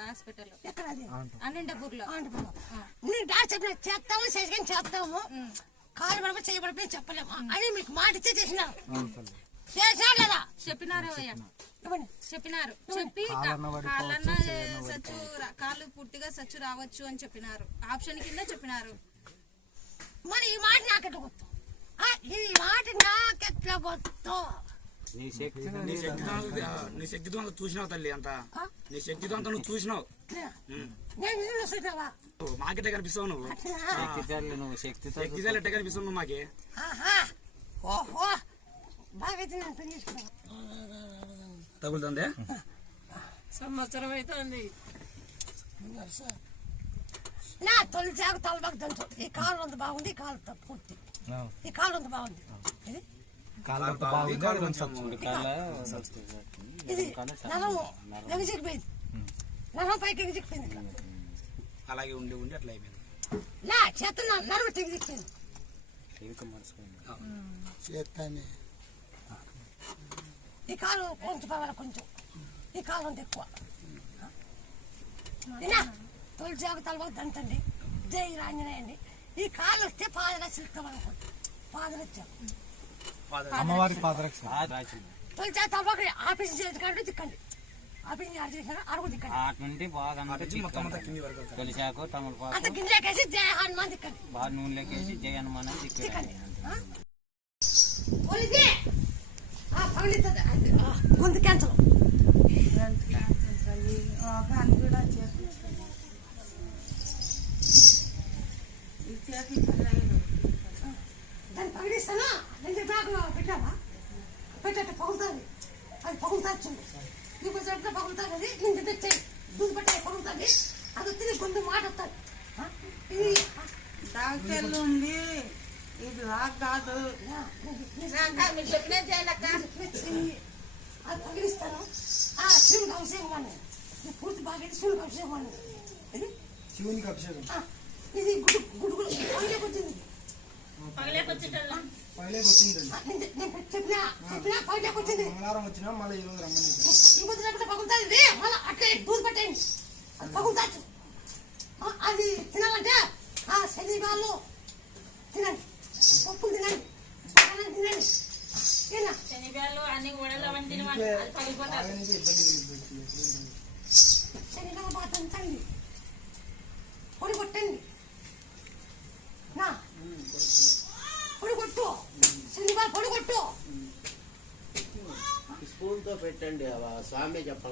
Hospital ఎక్కడ అనంతపూర్లో చేస్తాము చేసుకొని చేస్తాము కాలు పడిపోయి చేయబడిపోయి చెప్పలేము అని మీకు మాట ఇచ్చే చేసినారు చేశారు లేదా చెప్పినారు చెప్పినారు చెప్పి కాళ్ళన్నా సచ్చు కాళ్ళు పూర్తిగా సచ్చు రావచ్చు అని చెప్పినారు ఆప్షన్ కింద చెప్పినారు మరి ఈ మాట నాకెట్లా గుర్తు ఈ మాట నాకెట్లా గుర్తు నీ శక్తితో చూసినావు తల్లి అంత నీ శక్తితో అంత నువ్వు చూసినావు మాకెట్టే కనిపిస్తావు నువ్వు శక్తిశాలి ఎట్టే కనిపిస్తావు నువ్వు మాకే తగులుతుందే సంవత్సరం అవుతుంది నా తొలి జాగు తలబాకు దంచు ఈ కాలు అంత బాగుంది ఈ కాలు పూర్తి ఈ కాలు అంత బాగుంది ఇది నరం ఎగజిగిపోయింది నరం పైకి ఎగజిగిపోయింది అలాగే ఉండి ఉండి అట్లా అయిపోయింది నా చేత నరం తెగిజిగిపోయింది ఈ కాలు కొంచెం పర్వాలేదు కొంచెం ఈ కాలు అంత ఎక్కువ తొలి జాగు తలబాకు దంచండి జై రాంజనేయండి ఈ కాలు వస్తే పాదరక్ష ఇస్తాం అనుకోండి పాదరక్ష అమ్మవారి పాదరక్ష తొలిచా తలబాకు ఆఫీస్ చేసి దిక్కండి ఆఫీస్ యాడ్ చేసినారు అడుగు దిక్కండి అటువంటి బాగా తొలిచాకు తమలపాకు అంత గింజలేకేసి జయ హనుమాన్ దిక్కండి బాగా నూనెలేకేసి జయ హనుమాన్ దిక్కండి ముందు క్యాన్సల్ దాన్ని పగిలిస్తానా రెండు బ్యాగులో పెట్టావా పెట్టేట్టు పగులుతుంది అది పగులుతా వచ్చింది నీకు చెట్ల పగులుతుంది అది నేను తెచ్చాయి దూది పట్టే పగులుతుంది అది వచ్చి నీ కొంచెం మాట వస్తుంది డాక్టర్లు ఉంది ఇది లాక్ కాదు అది పగిలిస్తాను శివునికి అభిషేకం అని పూర్తి బాగా శివునికి అభిషేకం అని శివునికి అభిషేకం ఇది గుడు పగిలేకొచ్చింది మంగళవారం వచ్చినా మళ్ళీ ఈ రోజు రమ్మని పగులుతుంది మళ్ళీ అట్లే దూది పట్టేయండి అది పగులుతాచ్చు అది తినాలంటే శనివాళ్ళు తినండి పప్పులు తినండి తినండి శనివాళ్ళు అన్ని గోడలు అవన్నీ తినవాలి శనివారం బాగా తంచండి పొడి కొట్టండి నా పొడి కొట్టు శనివారం పొడి కొట్టు స్పూన్ తో పెట్టండి స్వామి చెప్పండి.